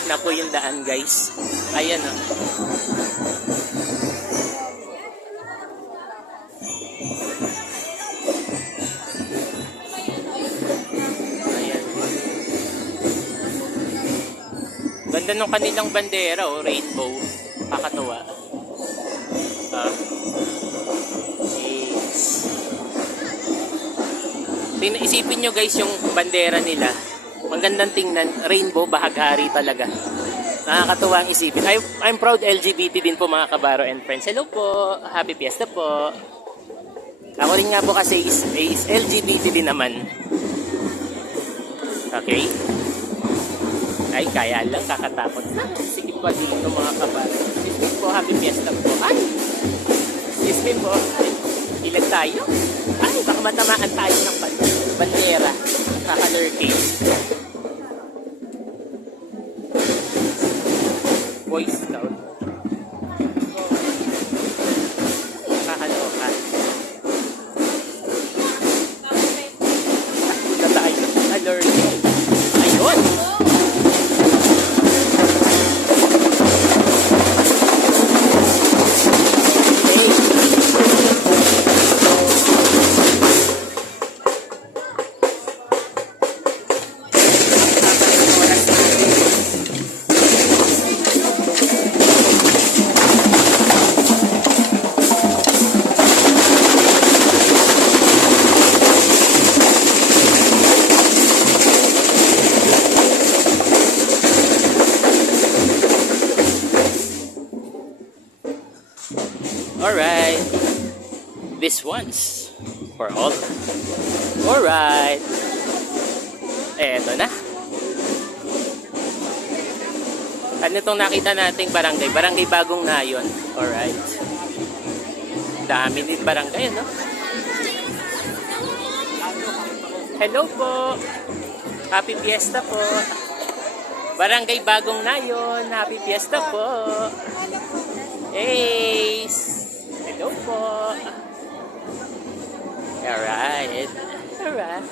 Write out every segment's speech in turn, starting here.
Putik na po yung daan, guys. Ayan o. Ayan. Ganda ng kanilang bandera, oh, rainbow. Kakatuwa. Isipin nyo guys yung bandera nila. Magandang tingnan. Rainbow, bahaghari talaga. Nakakatuwa ang isipin. I'm proud LGBT din po mga kabaro and friends. Hello po. Happy Fiesta po. Ako rin nga po kasi is LGBT din naman. Okay. Ay, kaya lang kakatapos. Sige po dito mga kabaro. Excuse me po. Happy Fiesta po. Ay! Excuse me po. Ilag tayo? Ay, baka matamaan tayo ng bandera. Kaka-lurking. Boy Scout. Kakaloka. Takbo na tayo. Kaka-lurking. Ayun! Alright. This one's for all. Alright. Eto na. Ano itong nakita nating barangay? Barangay Bagong Nayon. Alright. Dami din barangay, no? Hello po. Happy Fiesta po. Barangay Bagong Nayon. Happy Fiesta po. Hey! Hello po. Alright. Alright.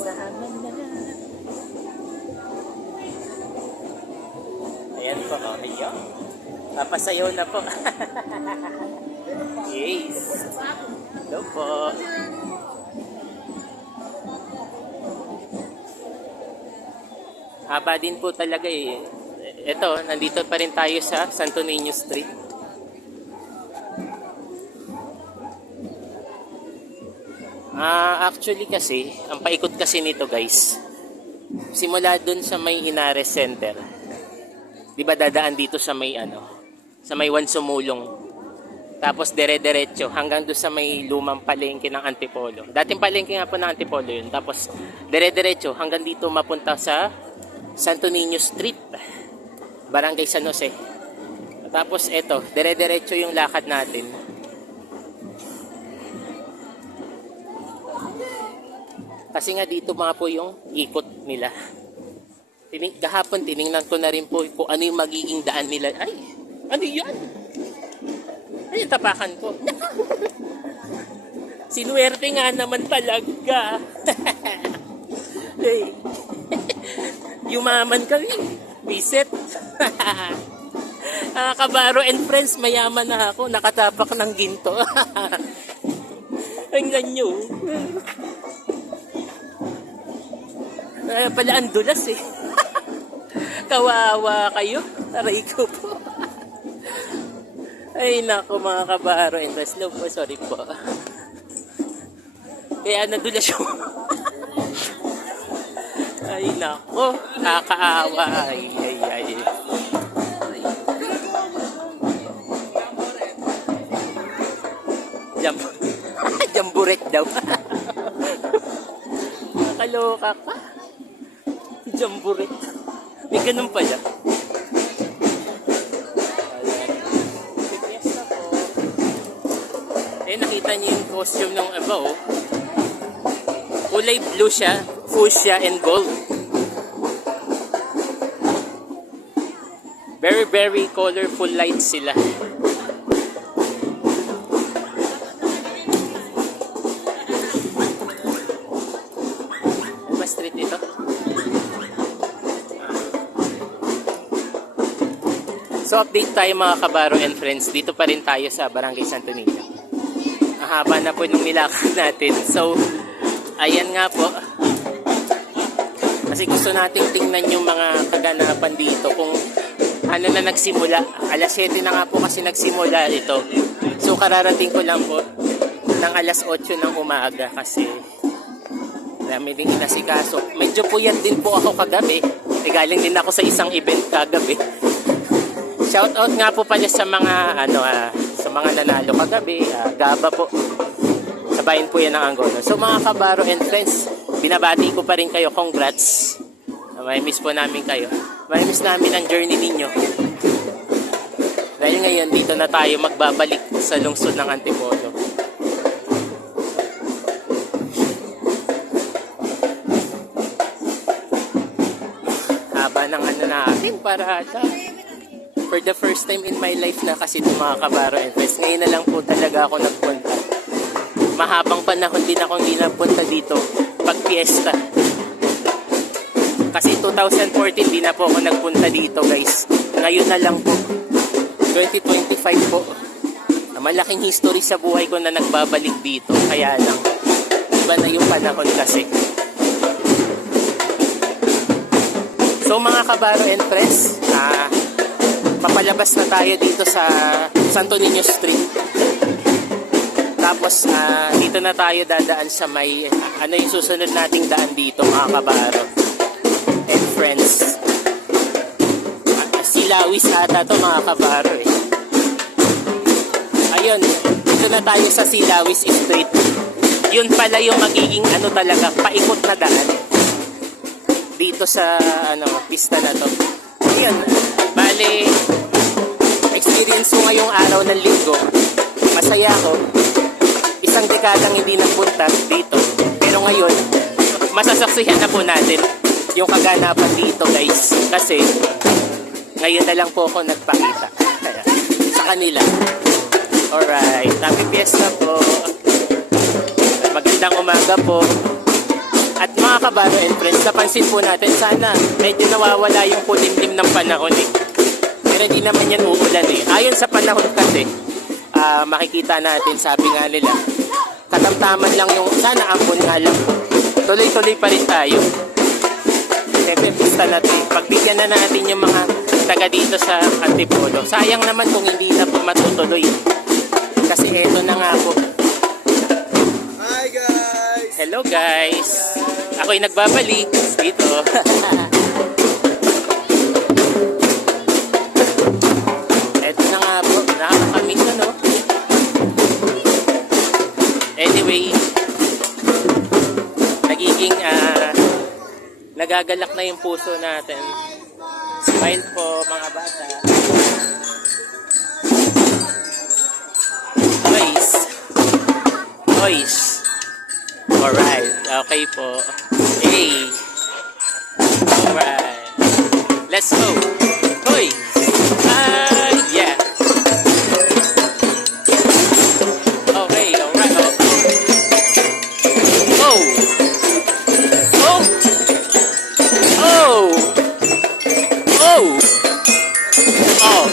Sama na. Ayan po. Ayan. Papasayaw na po. Yes. Hello po. Haba din po talaga eh. Ito, nandito pa rin tayo sa Santo Niño Street. Actually kasi, ang paikot kasi nito guys, simula dun sa may Inares Center. Di ba dadaan dito sa may sa may Wansumulong. Tapos dire-diretso hanggang doon sa may lumang palengke ng Antipolo. Dating palengke nga po ng Antipolo yun. Tapos dire-diretso hanggang dito mapunta sa Santo Niño Street. Barangay San Jose. Tapos eto, dire-diretso yung lakad natin. Kasi nga dito mga po yung ikot nila. Kahapon tiningnan ko na rin po kung ano yung magiging daan nila. Ay, ano yan? Ay, tapakan ko. Sinuwerte nga naman talaga. Hey. Yumaman kami. Visit. Kabaro and friends, mayaman na ako. Nakatapak ng ginto. Hanggang nyo. Pala ang dulas eh. Kawawa kayo. Aray ko po. Ay nako mga kabaro and friends. No po, sorry po. Kaya nadulas yung... Ay nako. Nakakaawa. Ay. Jamburet daw. Nakaloka ka. Jamburet. May ganun pala. Nakita niyo yung costume ng iba, oh. Kulay blue siya, fuchsia and gold. Very, very colorful lights sila. Ano ba street ito? So update tayo mga kabaro and friends. Dito pa rin tayo sa Barangay Santo Niño. Ang haba na po nung nilakad natin. So, ayan nga po. Kasi gusto nating tingnan yung mga kaganapan dito. Kung ano na nagsimula. Alas 7 na nga po kasi nagsimula ito. So kararating ko lang po ng alas 8 ng umaga kasi dami din inasikaso. Medyo puyat din po ako kagabi. Galing din ako sa isang event kagabi. Shoutout nga po pala sa mga sa mga nanalo kagabi. Gaba po. Sabayin po yan ng Angono. So mga kabaro and friends, binabati ko pa rin kayo. Congrats. May miss po namin kayo. May miss namin ang journey ninyo. Dahil ngayon, dito na tayo magbabalik sa lungsod ng Antipolo. Haba ng natin parada. For the first time in my life na kasi ito mga kabaro and friends. Ngayon na lang po talaga ako nagpunta. Mahabang panahon din ako hindi napunta dito pag fiesta. Kasi 2014 di na po ako nagpunta dito guys. Ngayon na lang po. 2025 po. Malaking history sa buhay ko na nagbabalik dito. Kaya lang, iba na yung panahon kasi. So mga kabaro and friends, papalabas na tayo dito sa Santo Niño Street. Tapos dito na tayo dadaan sa may, yung susunod nating daan dito mga kabaro and friends. Silawis ata to mga kabaro eh. Ayun, dito na tayo sa Silawis Street. Yun pala yung magiging talaga, paikot na daan. Dito sa pista na to. Ayun, bale, experience ko ngayong araw ng linggo. Masaya ako. Isang dekadang hindi nagpunta dito. Pero ngayon, masasaksihan na po natin yung kaganapan dito guys. Kasi, ngayon na lang po ako nagpakita sa kanila. Alright, happy fiesta po. Magandang umaga po. At mga kabaro and friends, napansin po natin sana medyo nawawala yung kulimlim ng panahon eh. Pero hindi naman yan uulan eh. Ayon sa panahon kasi, makikita natin, sabi nga nila, katamtaman lang yung, sana ambon nga lang po. Tuloy-tuloy pa rin tayo. Siyempre, pista natin. Pagbigyan na natin yung mga taga dito sa Antipolo. Sayang naman kung hindi na po matutuloy. Kasi eto na nga po. Hi guys! Hello guys! Ako'y nagbabalik dito. Eto na nga po. Nakakamiss na no? Anyway, nagiging nagagalak na yung puso natin. Smile po mga bata. Boys. Boys. Alright. Okay po. Hey. Alright. Let's go. Boys. Yeah. Okay. Alright. Oh. Oh. Oh. Oh. Oh.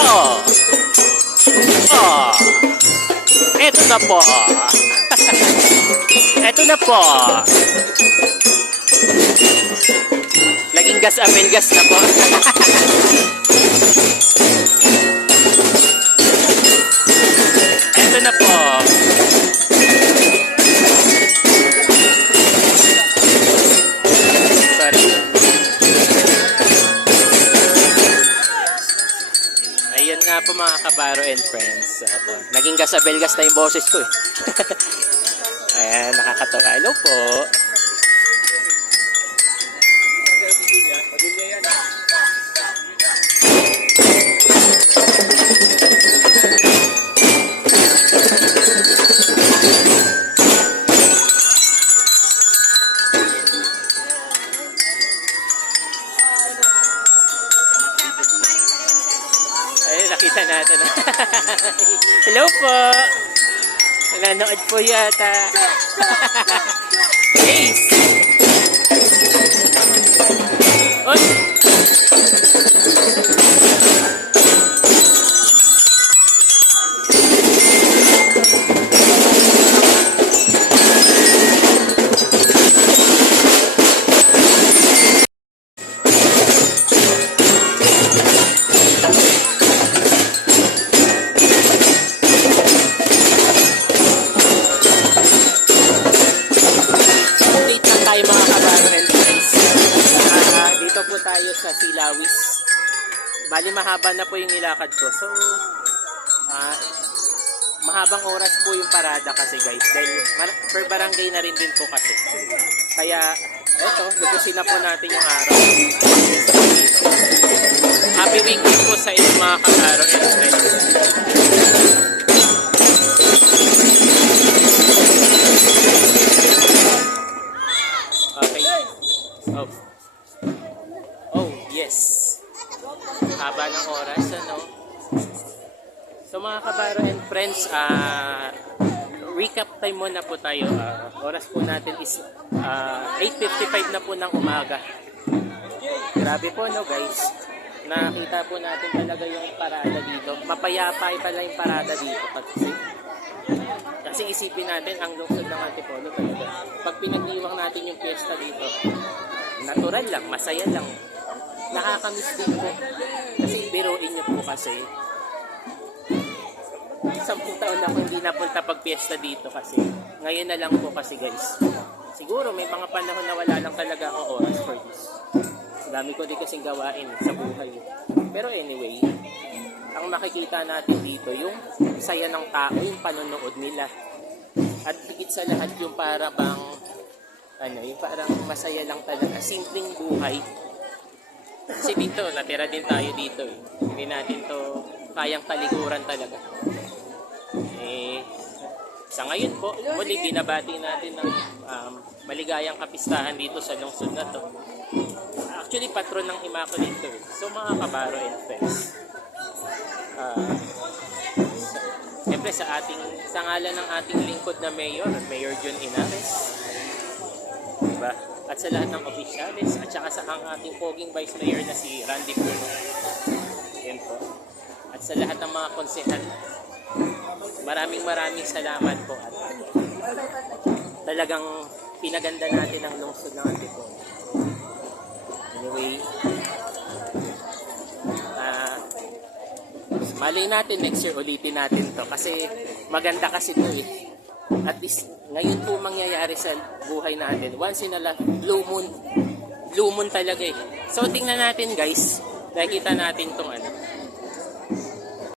Oh. Oh. Eto na po. Eto na po. Naging gas na po. Eto na po. Sorry. Ayun nga po mga kabaro and friends. Naging gas na yung boses ko eh. Ayan, nakakatawa. Hello po. Ayun, nakita natin. Hello po. Nanonood po yata. Ace! Oy! sa Silawis. Bali mahaba na po yung nilakad ko. So, mahabang oras po yung parada kasi guys. Dahil per barangay na rin din po kasi. Kaya, eto, lubusin na po natin yung araw. Happy weekend po sa inyo mga kabaro and friends. Okay. Oh, yes. Haba ng oras, ano? So mga kabaro and friends, recap time muna po tayo. Oras po natin is 8:55 na po ng umaga. Grabe po, no guys? Nakita po natin talaga yung parada dito. Mapayapa pala yung parada dito. Kasi isipin natin ang lungsod ng Antipolo talaga. Pag pinag-iwang natin yung piyesta dito, natural lang, masaya lang. Nakakamiss din po. Kasi biruin nyo po kasi 10 taon na ako hindi napunta pag piyesta dito kasi ngayon na lang po kasi guys. Siguro may mga panahon na wala lang talaga akong oras for this. Dami ko din kasing gawain sa buhay. Pero anyway, ang makikita natin dito yung saya ng tao, yung panonood nila. At higit sa lahat yung para bang yung parang masaya lang talaga, simpleng buhay. Kasi dito, natira din tayo dito. Hindi natin to kayang talikuran talaga. Sa ngayon po, muli binabati natin ng maligayang kapistahan dito sa lungsod na to. Actually, patron ng Immaculate to. So mga kabaro and friends, siyempre sa ngalan ng ating lingkod na Mayor Jun Inares, diba? At sa lahat ng opisyalis, at saka sa ang ating poging Vice Mayor na si Randy Puno. Yan po. At sa lahat ng mga konsehal, maraming salamat po at talagang pinaganda natin ang lungsod ng Antipolo. Anyway, malay natin next year ulitin natin to kasi maganda kasi to eh. At least ngayon po mangyayari sa buhay natin. Once in a blue moon talaga eh. So tingnan natin guys, nakikita natin tong ano.